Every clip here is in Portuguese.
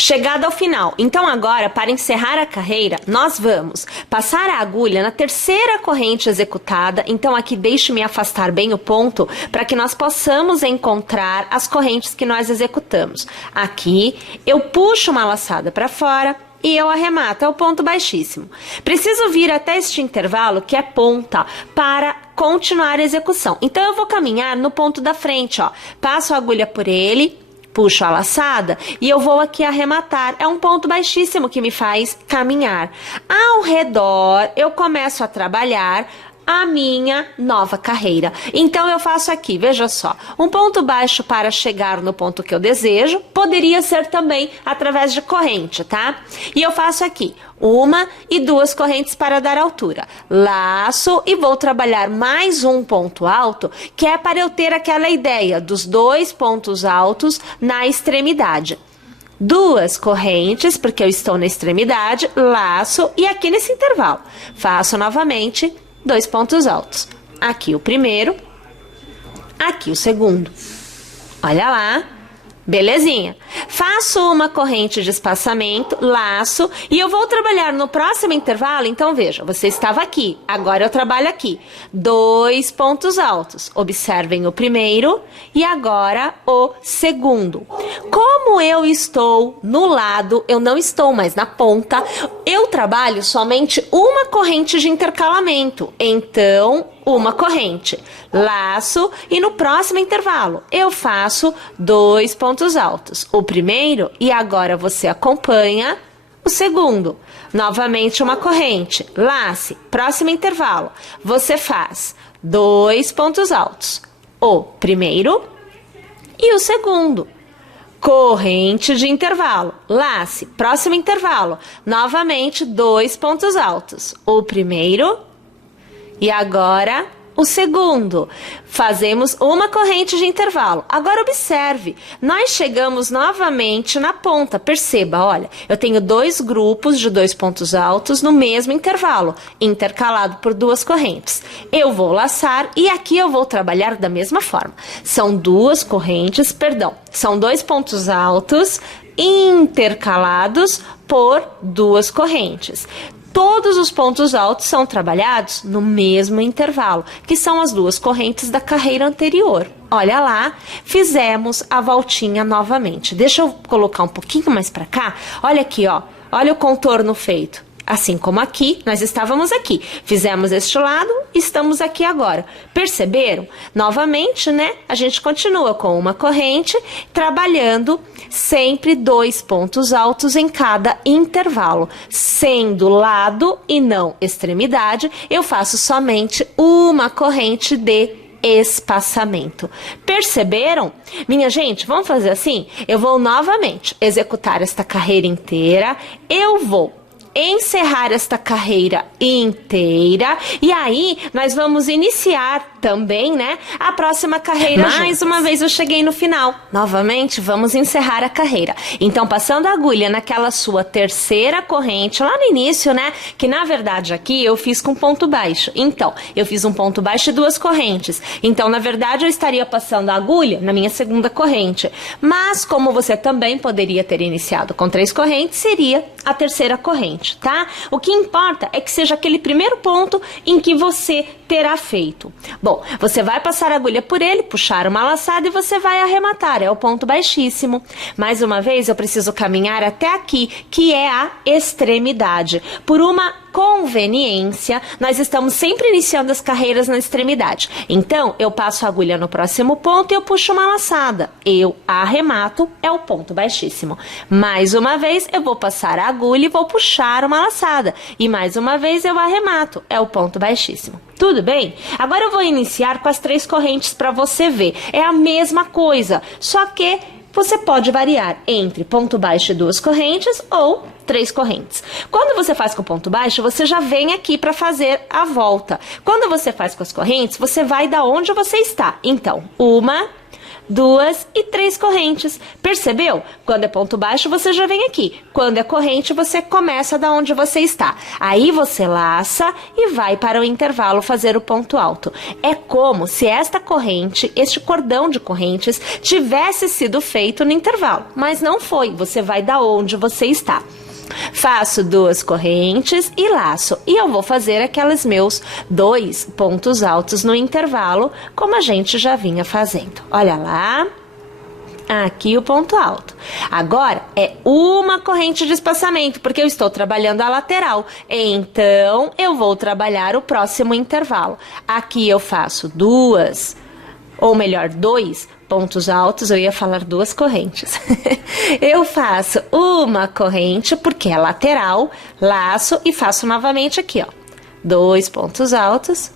Chegada ao final. Então agora, para encerrar a carreira, nós vamos passar a agulha na terceira corrente executada. Então aqui deixe-me afastar bem o ponto para que nós possamos encontrar as correntes que nós executamos. Aqui eu puxo uma laçada para fora e eu arremato, é o ponto baixíssimo. Preciso vir até este intervalo, que é ponta, para continuar a execução. Então eu vou caminhar no ponto da frente, ó. Passo a agulha por ele, puxo a laçada e eu vou aqui arrematar. É um ponto baixíssimo que me faz caminhar. Ao redor, eu começo a trabalhar a minha nova carreira. Então eu faço aqui, veja só, um ponto baixo para chegar no ponto que eu desejo, poderia ser também através de corrente, tá? E eu faço aqui uma e duas correntes para dar altura. Laço e vou trabalhar mais um ponto alto, que é para eu ter aquela ideia dos dois pontos altos na extremidade. Duas correntes, porque eu estou na extremidade, laço e aqui nesse intervalo faço novamente dois pontos altos. Aqui o primeiro, aqui o segundo. Olha lá, belezinha. Faço uma corrente de espaçamento, laço, e eu vou trabalhar no próximo intervalo. Então veja, você estava aqui, agora eu trabalho aqui. Dois pontos altos. Observem o primeiro e agora o segundo. Como eu estou no lado, eu não estou mais na ponta, eu trabalho somente uma corrente de intercalamento. Então, uma corrente, laço e no próximo intervalo eu faço dois pontos altos. O primeiro e agora você acompanha o segundo. Novamente uma corrente, lace, próximo intervalo. Você faz dois pontos altos. O primeiro e o segundo. Corrente de intervalo, lace, próximo intervalo. Novamente dois pontos altos. O primeiro e agora o segundo. Fazemos uma corrente de intervalo. Agora observe, nós chegamos novamente na ponta. Perceba, olha, eu tenho dois grupos de dois pontos altos no mesmo intervalo, intercalado por duas correntes. Eu vou laçar e aqui eu vou trabalhar da mesma forma. São duas correntes, perdão, são dois pontos altos intercalados por duas correntes. Todos os pontos altos são trabalhados no mesmo intervalo, que são as duas correntes da carreira anterior. Olha lá, fizemos a voltinha novamente. Deixa eu colocar um pouquinho mais para cá. Olha aqui, ó. Olha o contorno feito. Assim como aqui, nós estávamos aqui. Fizemos este lado, estamos aqui agora. Perceberam? Novamente, né? A gente continua com uma corrente, trabalhando sempre dois pontos altos em cada intervalo. Sendo lado e não extremidade, eu faço somente uma corrente de espaçamento. Perceberam? Minha gente, vamos fazer assim? Eu vou novamente executar esta carreira inteira. Eu vou encerrar esta carreira inteira e aí nós vamos iniciar também, né, a próxima carreira. Mais uma vez eu cheguei no final. Novamente vamos encerrar a carreira. Então passando a agulha naquela sua terceira corrente lá no início, né, que na verdade aqui eu fiz com ponto baixo. Então eu fiz um ponto baixo e duas correntes. Então na verdade eu estaria passando a agulha na minha segunda corrente. Mas como você também poderia ter iniciado com três correntes, seria a terceira corrente, tá? O que importa é que seja aquele primeiro ponto em que você terá feito. Bom, você vai passar a agulha por ele, puxar uma laçada e você vai arrematar, é o ponto baixíssimo. Mais uma vez eu preciso caminhar até aqui, que é a extremidade. Por uma conveniência, nós estamos sempre iniciando as carreiras na extremidade. Então, eu passo a agulha no próximo ponto e eu puxo uma laçada. Eu arremato, é o ponto baixíssimo. Mais uma vez, eu vou passar a agulha e vou puxar uma laçada. E mais uma vez, eu arremato, é o ponto baixíssimo. Tudo bem? Agora eu vou iniciar com as três correntes para você ver. É a mesma coisa, só que você pode variar entre ponto baixo e duas correntes ou três correntes. Quando você faz com ponto baixo, você já vem aqui para fazer a volta. Quando você faz com as correntes, você vai da onde você está. Então, uma, 2 e 3 correntes. Percebeu? Quando é ponto baixo, você já vem aqui. Quando é corrente, você começa da onde você está. Aí você laça e vai para o intervalo fazer o ponto alto. É como se esta corrente, este cordão de correntes, tivesse sido feito no intervalo, mas não foi. Você vai da onde você está. Faço 2 correntes e laço. E eu vou fazer aqueles meus 2 pontos altos no intervalo, como a gente já vinha fazendo. Olha lá. Aqui o ponto alto. Agora é uma corrente de espaçamento, porque eu estou trabalhando a lateral. Então, eu vou trabalhar o próximo intervalo. Aqui eu faço 2, ou melhor, 2 pontos altos, eu ia falar 2 correntes. Eu faço uma corrente, porque é lateral, laço e faço novamente aqui, ó. 2 pontos altos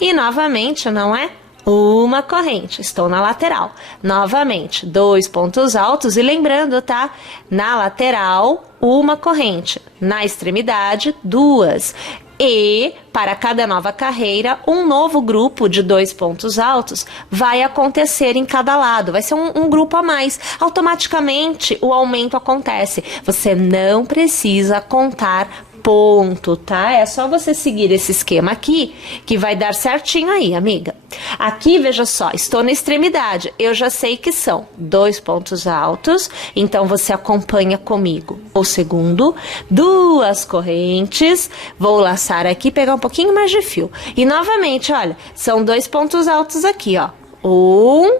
e novamente, não é? Uma corrente, estou na lateral. Novamente, 2 pontos altos e lembrando, tá? Na lateral, uma corrente. Na extremidade, 2. E, para cada nova carreira, um novo grupo de 2 pontos altos vai acontecer em cada lado. Vai ser um grupo a mais. Automaticamente, o aumento acontece. Você não precisa contar ponto, tá? É só você seguir esse esquema aqui, que vai dar certinho aí, amiga. Aqui, veja só, estou na extremidade. Eu já sei que são 2 pontos altos, então você acompanha comigo. O segundo, 2 correntes, vou laçar aqui, pegar um pouquinho mais de fio. E novamente, olha, são 2 pontos altos aqui, ó. 1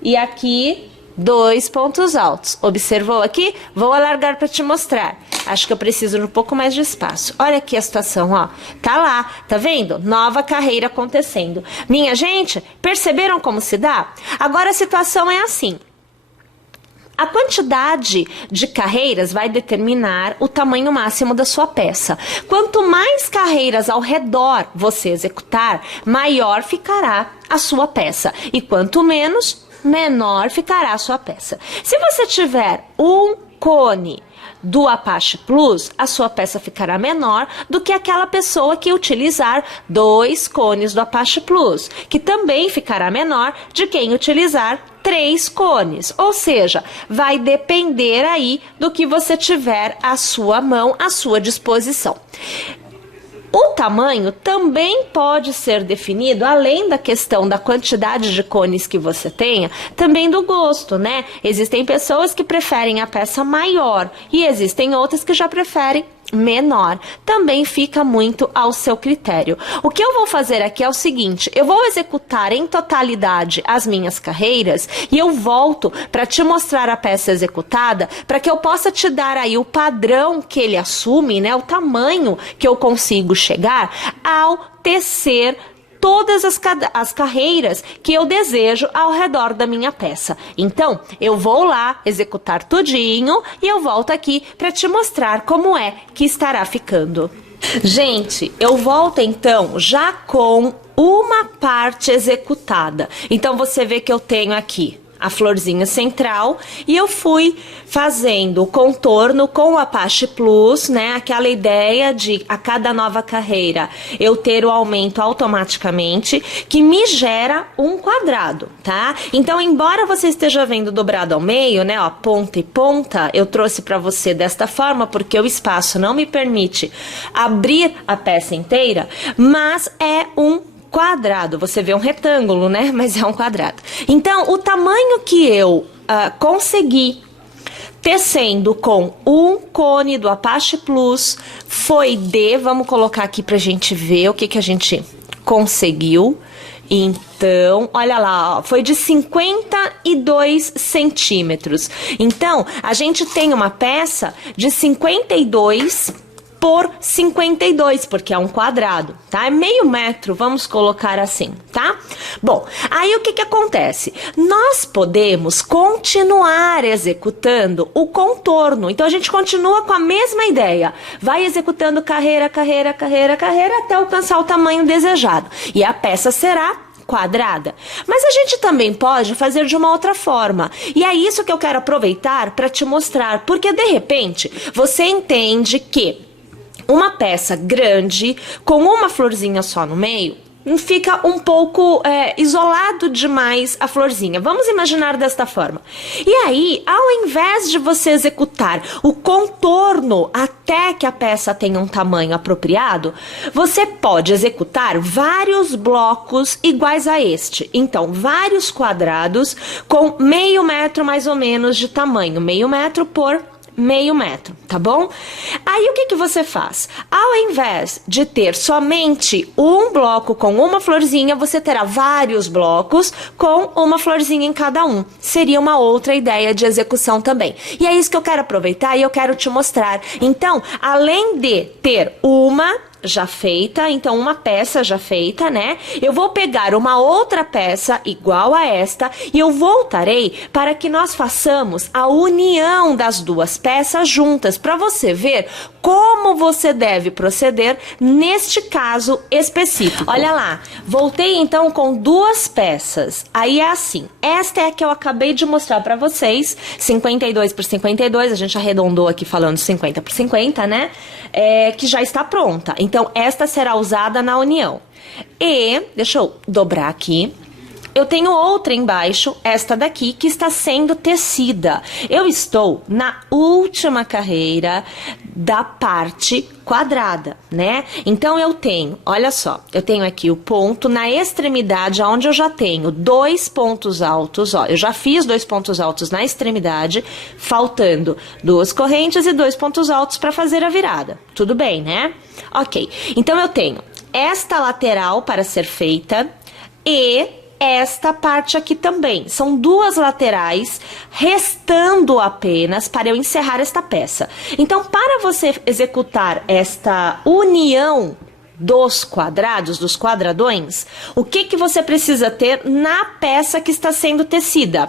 e aqui 2 pontos altos. Observou aqui? Vou alargar para te mostrar. Acho que eu preciso de um pouco mais de espaço. Olha aqui a situação, ó. Tá lá, tá vendo? Nova carreira acontecendo. Minha gente, perceberam como se dá? Agora a situação é assim. A quantidade de carreiras vai determinar o tamanho máximo da sua peça. Quanto mais carreiras ao redor você executar, maior ficará a sua peça. E quanto menos, menor ficará a sua peça. Se você tiver um cone do Apache Plus, a sua peça ficará menor do que aquela pessoa que utilizar 2 cones do Apache Plus, que também ficará menor de quem utilizar 3 cones. Ou seja, vai depender aí do que você tiver à sua mão, à sua disposição. O tamanho também pode ser definido, além da questão da quantidade de cones que você tenha, também do gosto, né? Existem pessoas que preferem a peça maior e existem outras que já preferem menor. Também fica muito ao seu critério. O que eu vou fazer aqui é o seguinte, eu vou executar em totalidade as minhas carreiras e eu volto para te mostrar a peça executada, para que eu possa te dar aí o padrão que ele assume, né, o tamanho que eu consigo chegar ao tecer todas as carreiras que eu desejo ao redor da minha peça. Então, eu vou lá executar tudinho e eu volto aqui para te mostrar como é que estará ficando. Gente, eu volto então já com uma parte executada. Então, você vê que eu tenho aqui a florzinha central e eu fui fazendo o contorno com o Apache Plus, né? Aquela ideia de a cada nova carreira eu ter o aumento automaticamente, que me gera um quadrado, tá? Então, embora você esteja vendo dobrado ao meio, né? Ó, ponta e ponta, eu trouxe para você desta forma porque o espaço não me permite abrir a peça inteira, mas é um quadrado, você vê um retângulo, né? Mas é um quadrado. Então, o tamanho que eu consegui tecendo com um cone do Apache Plus foi de, vamos colocar aqui pra gente ver o que a gente conseguiu. Então, olha lá, ó, foi de 52 centímetros. Então, a gente tem uma peça de 52 por 52, porque é um quadrado, tá? É meio metro, vamos colocar assim, tá? Bom, aí o que acontece? Nós podemos continuar executando o contorno. Então, a gente continua com a mesma ideia. Vai executando carreira, carreira, carreira, carreira, até alcançar o tamanho desejado. E a peça será quadrada. Mas a gente também pode fazer de uma outra forma. E é isso que eu quero aproveitar para te mostrar, porque de repente você entende que uma peça grande com uma florzinha só no meio fica um pouco isolado demais a florzinha. Vamos imaginar desta forma. E aí, ao invés de você executar o contorno até que a peça tenha um tamanho apropriado, você pode executar vários blocos iguais a este. Então, vários quadrados com meio metro mais ou menos de tamanho, meio metro por meio metro, tá bom? Aí o que você faz? Ao invés de ter somente um bloco com uma florzinha, você terá vários blocos com uma florzinha em cada um. Seria uma outra ideia de execução também. E é isso que eu quero aproveitar e eu quero te mostrar. Então, além de ter uma já feita, então uma peça já feita, né? Eu vou pegar uma outra peça igual a esta e eu voltarei para que nós façamos a união das duas peças juntas, para você ver como você deve proceder neste caso específico. Olha lá, voltei então com duas peças. Aí é assim, esta é a que eu acabei de mostrar para vocês, 52 por 52, a gente arredondou aqui falando 50 por 50, né? Que já está pronta. Então, esta será usada na união. E, deixa eu dobrar aqui. Eu tenho outra embaixo, esta daqui, que está sendo tecida. Eu estou na última carreira da parte quadrada, né? Então, eu tenho, olha só, eu tenho aqui o ponto na extremidade, onde eu já tenho 2 pontos altos, ó. Eu já fiz 2 pontos altos na extremidade, faltando 2 correntes e 2 pontos altos para fazer a virada. Tudo bem, né? Ok. Então, eu tenho esta lateral para ser feita e esta parte aqui também. São 2 laterais, restando apenas para eu encerrar esta peça. Então, para você executar esta união dos quadrados, dos quadradões, o que você precisa ter na peça que está sendo tecida?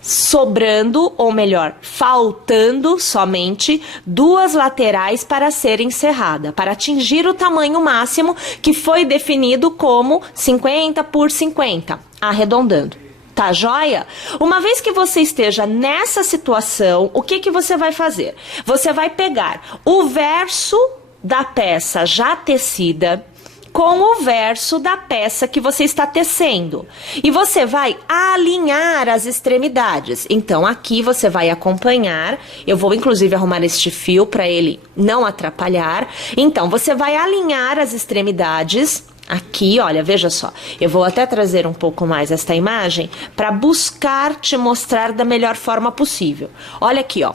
Sobrando, ou melhor, faltando somente 2 laterais para ser encerrada, para atingir o tamanho máximo que foi definido como 50 por 50, arredondando. Tá joia? Uma vez que você esteja nessa situação, o que você vai fazer? Você vai pegar o verso da peça já tecida com o verso da peça que você está tecendo. E você vai alinhar as extremidades. Então, aqui você vai acompanhar. Eu vou, inclusive, arrumar este fio para ele não atrapalhar. Então, você vai alinhar as extremidades. Aqui, olha, veja só. Eu vou até trazer um pouco mais esta imagem para buscar te mostrar da melhor forma possível. Olha aqui, ó.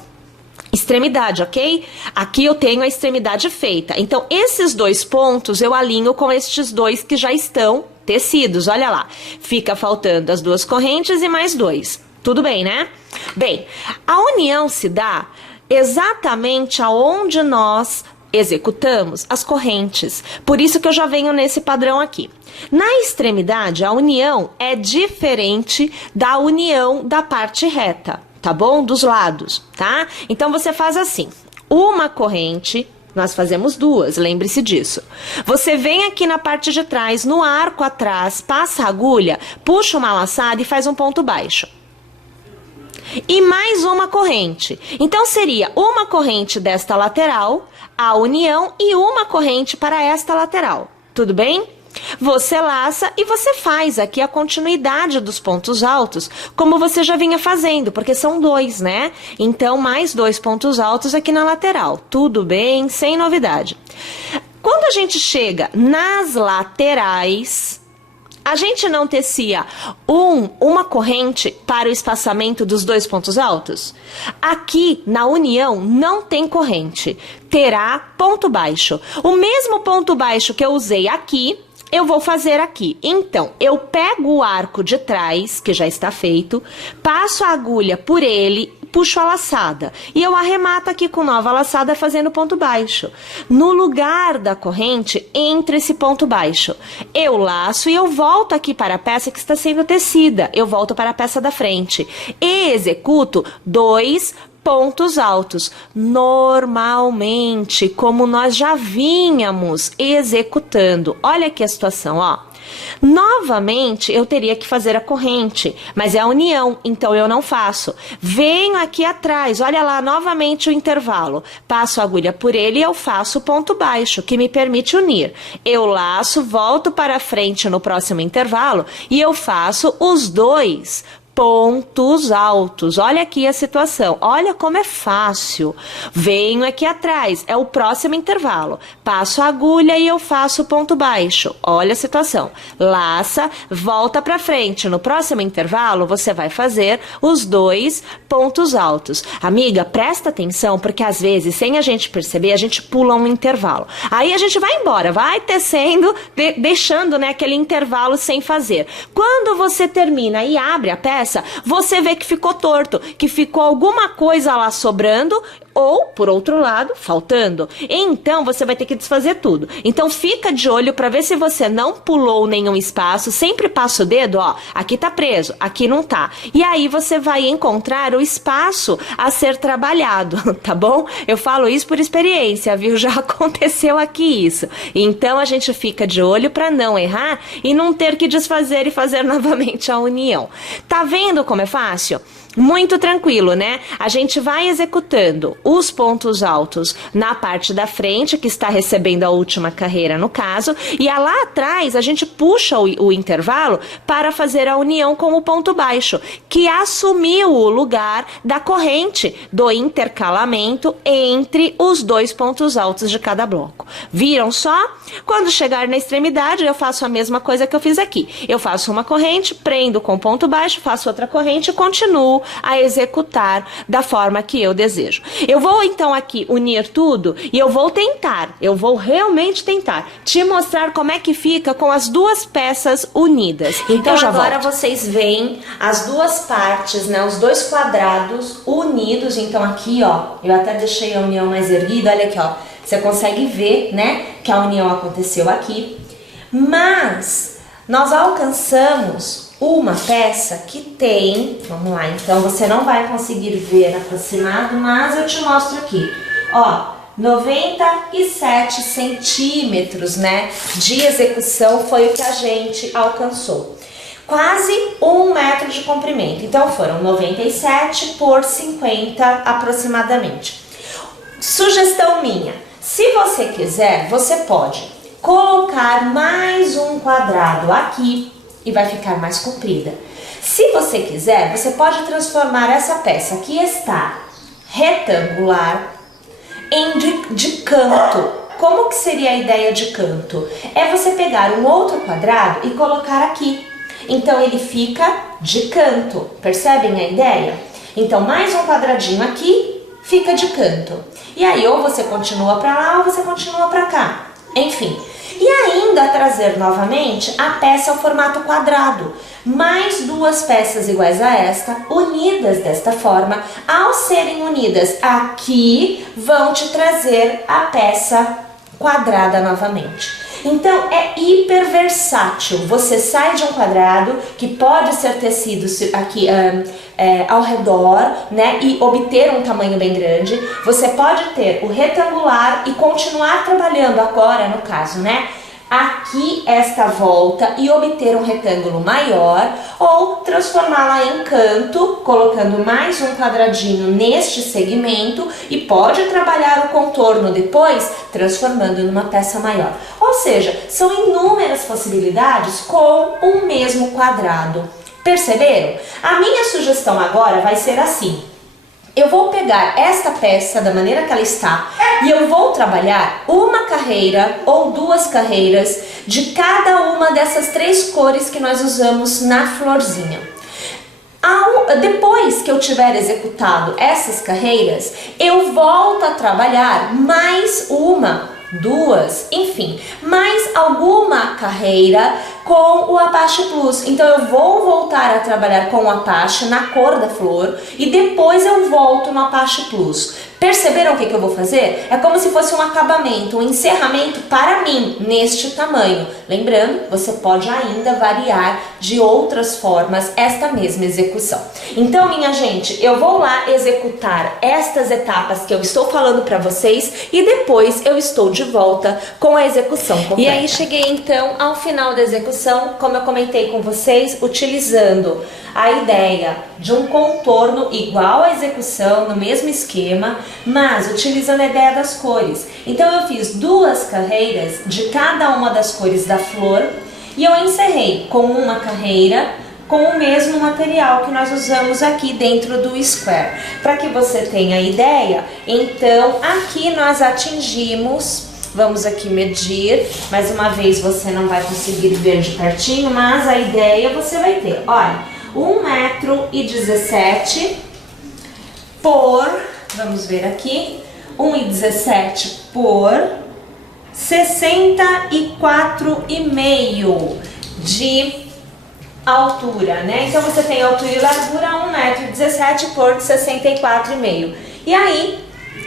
Extremidade, ok? Aqui eu tenho a extremidade feita. Então, esses 2 pontos eu alinho com estes 2 que já estão tecidos. Olha lá. Fica faltando as 2 correntes e mais 2. Tudo bem, né? Bem, a união se dá exatamente aonde nós executamos as correntes. Por isso que eu já venho nesse padrão aqui. Na extremidade, a união é diferente da união da parte reta. Tá bom? Dos lados, tá? Então, você faz assim, uma corrente, nós fazemos 2, lembre-se disso. Você vem aqui na parte de trás, no arco atrás, passa a agulha, puxa uma laçada e faz um ponto baixo. E mais uma corrente. Então, seria uma corrente desta lateral, a união, e uma corrente para esta lateral. Tudo bem? Você laça e você faz aqui a continuidade dos pontos altos, como você já vinha fazendo, porque são 2, né? Então, mais 2 pontos altos aqui na lateral. Tudo bem, sem novidade. Quando a gente chega nas laterais, a gente não tecia uma corrente para o espaçamento dos 2 pontos altos? Aqui, na união, não tem corrente. Terá ponto baixo. O mesmo ponto baixo que eu usei aqui, eu vou fazer aqui. Então, eu pego o arco de trás, que já está feito, passo a agulha por ele, puxo a laçada. E eu arremato aqui com nova laçada fazendo ponto baixo. No lugar da corrente, entre esse ponto baixo, eu laço e eu volto aqui para a peça que está sendo tecida. Eu volto para a peça da frente. E executo 2 pontos altos, normalmente, como nós já vínhamos executando. Olha aqui a situação, ó. Novamente, eu teria que fazer a corrente, mas é a união, então eu não faço. Venho aqui atrás, olha lá, novamente o intervalo. Passo a agulha por ele e eu faço o ponto baixo, que me permite unir. Eu laço, volto para frente no próximo intervalo e eu faço os dois pontos altos. Olha aqui a situação. Olha como é fácil. Venho aqui atrás. É o próximo intervalo. Passo a agulha e eu faço o ponto baixo. Olha a situação. Laça, volta para frente. No próximo intervalo, você vai fazer os dois pontos altos. Amiga, presta atenção, porque às vezes, sem a gente perceber, a gente pula um intervalo. Aí a gente vai embora, vai tecendo, deixando, né, aquele intervalo sem fazer. Quando você termina e abre a peça, você vê que ficou torto, que ficou alguma coisa lá sobrando ou, por outro lado, faltando. Então, você vai ter que desfazer tudo. Então, fica de olho para ver se você não pulou nenhum espaço. Sempre passa o dedo, ó, aqui tá preso, aqui não tá. E aí, você vai encontrar o espaço a ser trabalhado, tá bom? Eu falo isso por experiência, viu? Já aconteceu aqui isso. Então, a gente fica de olho para não errar e não ter que desfazer e fazer novamente a união. Tá vendo como é fácil? Muito tranquilo, né? A gente vai executando os pontos altos na parte da frente, que está recebendo a última carreira no caso, e lá atrás a gente puxa o intervalo para fazer a união com o ponto baixo, que assumiu o lugar da corrente do intercalamento entre os dois pontos altos de cada bloco. Viram só? Quando chegar na extremidade, eu faço a mesma coisa que eu fiz aqui. Eu faço uma corrente, prendo com ponto baixo, faço outra corrente e continuo a executar da forma que eu desejo. Eu vou então aqui unir tudo e eu vou realmente tentar te mostrar como é que fica com as duas peças unidas. Então agora vocês veem as duas partes, né, os dois quadrados unidos. Então aqui, ó, eu até deixei a união mais erguida, olha aqui, ó, você consegue ver, né, que a união aconteceu aqui, mas nós alcançamos uma peça que tem, vamos lá, então você não vai conseguir ver aproximado, mas eu te mostro aqui, ó, 97 centímetros, né, de execução foi o que a gente alcançou. Quase 1 metro de comprimento, então foram 97 por 50 aproximadamente. Sugestão minha, se você quiser, você pode colocar mais um quadrado aqui e vai ficar mais comprida. Se você quiser, você pode transformar essa peça que está retangular em de canto. Como que seria a ideia de canto? É você pegar um outro quadrado e colocar aqui. Então ele fica de canto. Percebem a ideia? Então mais um quadradinho aqui fica de canto. E aí ou você continua para lá ou você continua para cá. Enfim. E ainda trazer novamente a peça ao formato quadrado. Mais duas peças iguais a esta, unidas desta forma. Ao serem unidas aqui, vão te trazer a peça quadrada novamente. Então é hiper versátil. Você sai de um quadrado que pode ser tecido aqui ao redor, né, e obter um tamanho bem grande. Você pode ter o retangular e continuar trabalhando agora, no caso, né, aqui esta volta e obter um retângulo maior, ou transformá-la em canto, colocando mais um quadradinho neste segmento, e pode trabalhar o contorno depois, transformando numa peça maior. Ou seja, são inúmeras possibilidades com um mesmo quadrado. Perceberam? A minha sugestão agora vai ser assim. Eu vou pegar esta peça da maneira que ela está e eu vou trabalhar uma carreira ou duas carreiras de cada uma dessas três cores que nós usamos na florzinha. Depois que eu tiver executado essas carreiras, eu volto a trabalhar mais uma, duas, enfim, mais alguma carreira com o Apache Plus. Então eu vou voltar a trabalhar com o Apache na cor da flor e depois eu volto no Apache Plus. Perceberam o que eu vou fazer? É como se fosse um acabamento, um encerramento para mim, neste tamanho. Lembrando, você pode ainda variar de outras formas esta mesma execução. Então, minha gente, eu vou lá executar estas etapas que eu estou falando para vocês e depois eu estou de volta com a execução completa. E aí cheguei então ao final da execução, como eu comentei com vocês, utilizando a ideia de um contorno igual à execução, no mesmo esquema, mas utilizando a ideia das cores. Então eu fiz 2 carreiras de cada uma das cores da flor e eu encerrei com uma carreira com o mesmo material que nós usamos aqui dentro do square. Para que você tenha ideia, então aqui nós atingimos, vamos aqui medir, mais uma vez você não vai conseguir ver de pertinho, mas a ideia você vai ter, olha, 1,17 m por, vamos ver aqui, 1,17 por 64,5 de altura, né? Então você tem altura e largura 1,17 m por 64,5. E aí,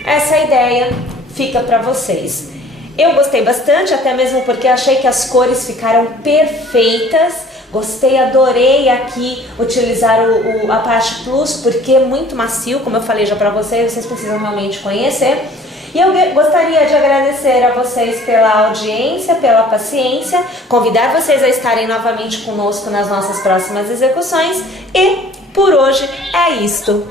essa ideia fica para vocês. Eu gostei bastante, até mesmo porque achei que as cores ficaram perfeitas. Gostei, adorei aqui utilizar a parte plus, porque é muito macio, como eu falei já pra vocês precisam realmente conhecer. E eu gostaria de agradecer a vocês pela audiência, pela paciência, convidar vocês a estarem novamente conosco nas nossas próximas execuções e por hoje é isto.